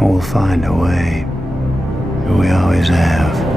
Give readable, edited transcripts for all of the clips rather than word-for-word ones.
We'll find a way. We always have.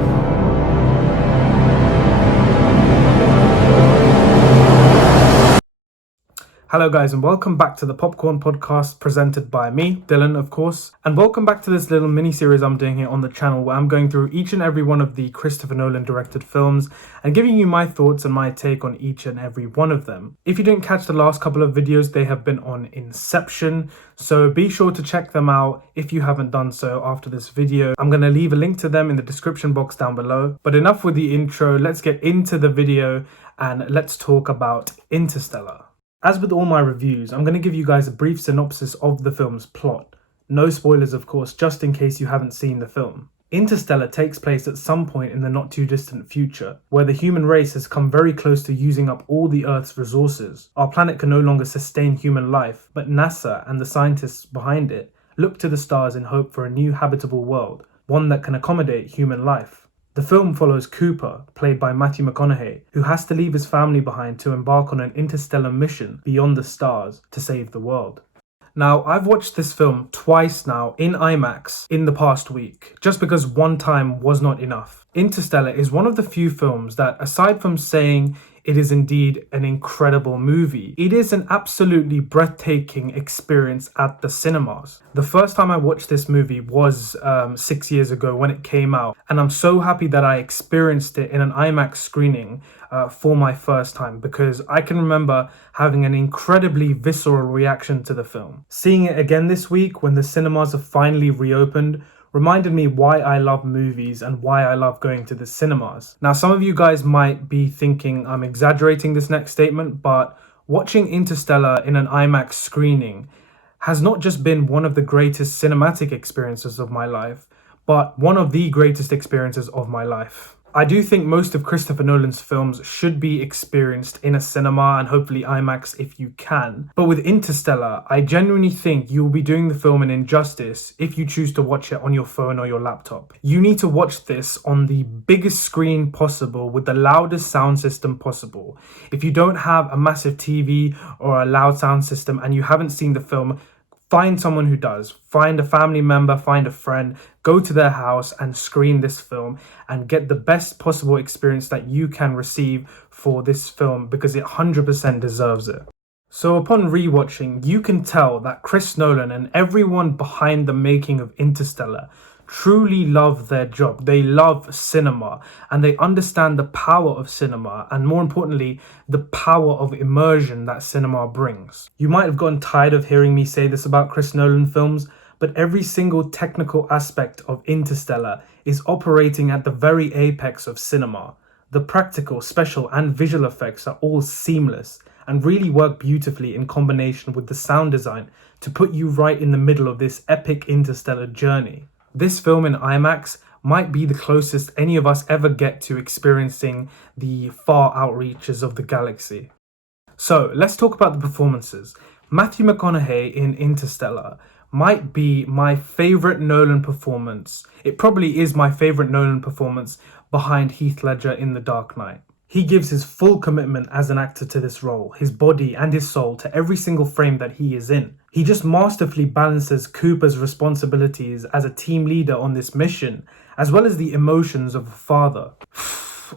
Hello guys, and welcome back to the Popcorn Podcast presented by me, Dylan, of course. And welcome back to this little mini-series I'm doing here on the channel where I'm going through each and every one of the Christopher Nolan directed films and giving you my thoughts and my take on each and every one of them. If you didn't catch the last couple of videos, they have been on Inception, so be sure to check them out if you haven't done so after this video. I'm going to leave a link to them in the description box down below. But enough with the intro, let's get into the video and let's talk about Interstellar. As with all my reviews, I'm going to give you guys a brief synopsis of the film's plot. No spoilers, of course, just in case you haven't seen the film. Interstellar takes place at some point in the not too distant future, where the human race has come very close to using up all the Earth's resources. Our planet can no longer sustain human life, but NASA and the scientists behind it look to the stars in hope for a new habitable world, one that can accommodate human life. The film follows Cooper, played by Matthew McConaughey, who has to leave his family behind to embark on an interstellar mission beyond the stars to save the world. Now, I've watched this film twice now in IMAX in the past week, just because one time was not enough. Interstellar is one of the few films that, aside from saying it is indeed an incredible movie, it is an absolutely breathtaking experience at the cinemas. The first time I watched this movie was 6 years ago when it came out, and I'm so happy that I experienced it in an IMAX screening for my first time, because I can remember having an incredibly visceral reaction to the film. Seeing it again this week when the cinemas have finally reopened reminded me why I love movies and why I love going to the cinemas. Now, some of you guys might be thinking I'm exaggerating this next statement, but watching Interstellar in an IMAX screening has not just been one of the greatest cinematic experiences of my life, but one of the greatest experiences of my life. I do think most of Christopher Nolan's films should be experienced in a cinema and hopefully IMAX if you can. But with Interstellar, I genuinely think you will be doing the film an injustice if you choose to watch it on your phone or your laptop. You need to watch this on the biggest screen possible with the loudest sound system possible. If you don't have a massive TV or a loud sound system and you haven't seen the film, find someone who does. Find a family member, find a friend, go to their house and screen this film and get the best possible experience that you can receive for this film, because it 100% deserves it. So upon rewatching, you can tell that Chris Nolan and everyone behind the making of Interstellar truly love their job. They love cinema and they understand the power of cinema, and more importantly, the power of immersion that cinema brings. You might have gotten tired of hearing me say this about Chris Nolan films, but every single technical aspect of Interstellar is operating at the very apex of cinema. The practical, special and visual effects are all seamless and really work beautifully in combination with the sound design to put you right in the middle of this epic interstellar journey. This film in IMAX might be the closest any of us ever get to experiencing the far outreaches of the galaxy. So let's talk about the performances. Matthew McConaughey in Interstellar might be my favorite Nolan performance. It probably is my favorite Nolan performance behind Heath Ledger in The Dark Knight. He gives his full commitment as an actor to this role, his body and his soul to every single frame that he is in. He just masterfully balances Cooper's responsibilities as a team leader on this mission, as well as the emotions of a father.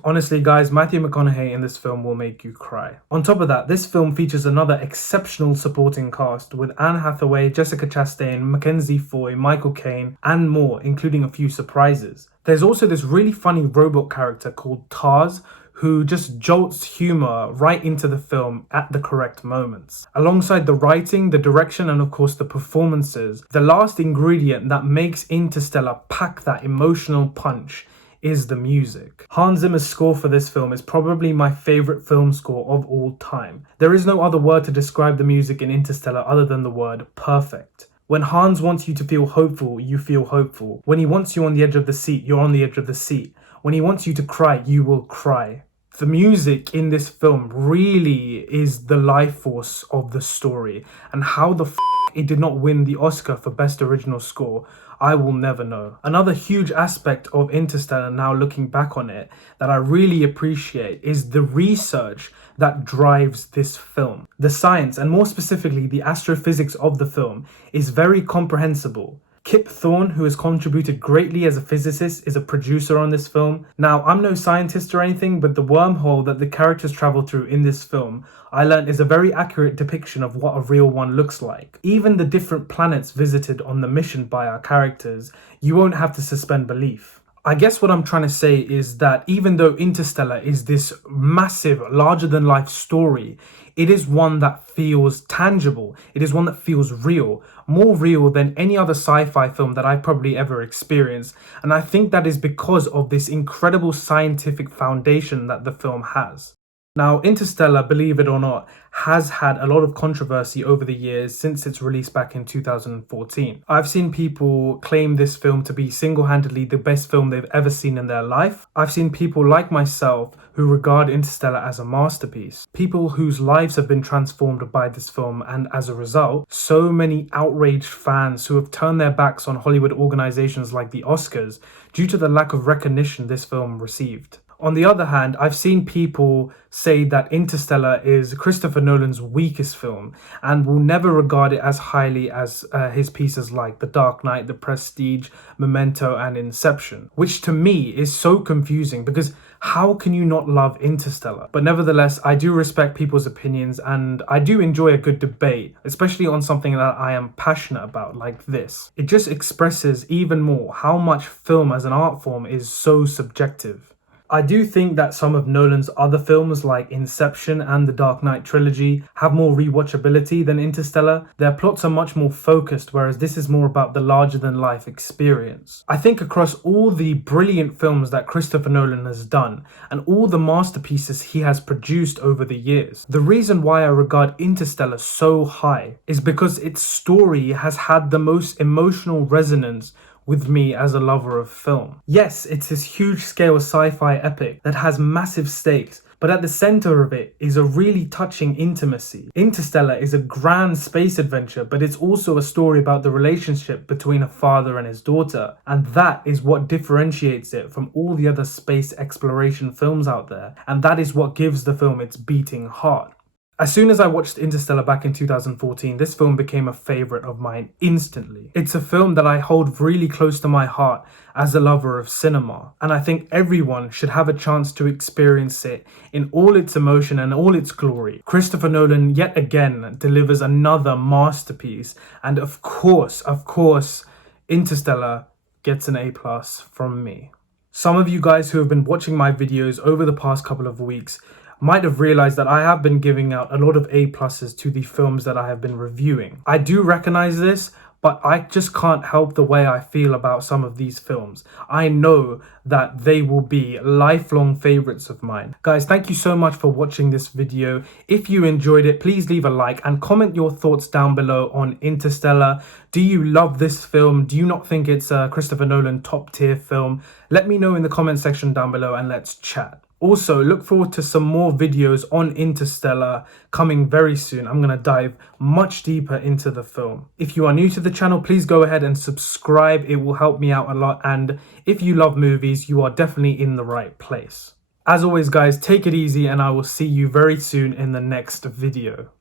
Honestly guys, Matthew McConaughey in this film will make you cry. On top of that, this film features another exceptional supporting cast with Anne Hathaway, Jessica Chastain, Mackenzie Foy, Michael Caine, and more, including a few surprises. There's also this really funny robot character called Tars, who just jolts humor right into the film at the correct moments. Alongside the writing, the direction, and of course the performances, the last ingredient that makes Interstellar pack that emotional punch is the music. Hans Zimmer's score for this film is probably my favorite film score of all time. There is no other word to describe the music in Interstellar other than the word perfect. When Hans wants you to feel hopeful, you feel hopeful. When he wants you on the edge of the seat, you're on the edge of the seat. When he wants you to cry, you will cry. The music in this film really is the life force of the story, and how the it did not win the Oscar for Best Original Score, I will never know. Another huge aspect of Interstellar, now looking back on it, that I really appreciate is the research that drives this film. The science, and more specifically the astrophysics of the film, is very comprehensible. Kip Thorne, who has contributed greatly as a physicist, is a producer on this film. Now, I'm no scientist or anything, but the wormhole that the characters travel through in this film, I learned, is a very accurate depiction of what a real one looks like. Even the different planets visited on the mission by our characters, you won't have to suspend belief. I guess what I'm trying to say is that even though Interstellar is this massive, larger-than-life story, it is one that feels tangible. It is one that feels real, more real than any other sci-fi film that I probably ever experienced. And I think that is because of this incredible scientific foundation that the film has. Now, Interstellar, believe it or not, has had a lot of controversy over the years since its release back in 2014. I've seen people claim this film to be single-handedly the best film they've ever seen in their life. I've seen people like myself who regard Interstellar as a masterpiece. People whose lives have been transformed by this film, and as a result, so many outraged fans who have turned their backs on Hollywood organizations like the Oscars due to the lack of recognition this film received. On the other hand, I've seen people say that Interstellar is Christopher Nolan's weakest film and will never regard it as highly as his pieces like The Dark Knight, The Prestige, Memento, and Inception, which to me is so confusing because how can you not love Interstellar? But nevertheless, I do respect people's opinions and I do enjoy a good debate, especially on something that I am passionate about like this. It just expresses even more how much film as an art form is so subjective. I do think that some of Nolan's other films like Inception and the Dark Knight trilogy have more rewatchability than Interstellar. Their plots are much more focused, whereas this is more about the larger-than-life experience. I think across all the brilliant films that Christopher Nolan has done and all the masterpieces he has produced over the years, the reason why I regard Interstellar so high is because its story has had the most emotional resonance with me as a lover of film. Yes, it's this huge scale sci-fi epic that has massive stakes, but at the center of it is a really touching intimacy. Interstellar is a grand space adventure, but it's also a story about the relationship between a father and his daughter, and that is what differentiates it from all the other space exploration films out there, and that is what gives the film its beating heart. As soon as I watched Interstellar back in 2014, this film became a favorite of mine instantly. It's a film that I hold really close to my heart as a lover of cinema, and I think everyone should have a chance to experience it in all its emotion and all its glory. Christopher Nolan yet again delivers another masterpiece, and of course, Interstellar gets an A+ from me. Some of you guys who have been watching my videos over the past couple of weeks might have realized that I have been giving out a lot of A+ to the films that I have been reviewing. I do recognize this, but I just can't help the way I feel about some of these films. I know that they will be lifelong favorites of mine. Guys, thank you so much for watching this video. If you enjoyed it, please leave a like and comment your thoughts down below on Interstellar. Do you love this film? Do you not think it's a Christopher Nolan top tier film? Let me know in the comment section down below and let's chat. Also, look forward to some more videos on Interstellar coming very soon. I'm going to dive much deeper into the film. If you are new to the channel, please go ahead and subscribe. It will help me out a lot. And if you love movies, you are definitely in the right place. As always, guys, take it easy and I will see you very soon in the next video.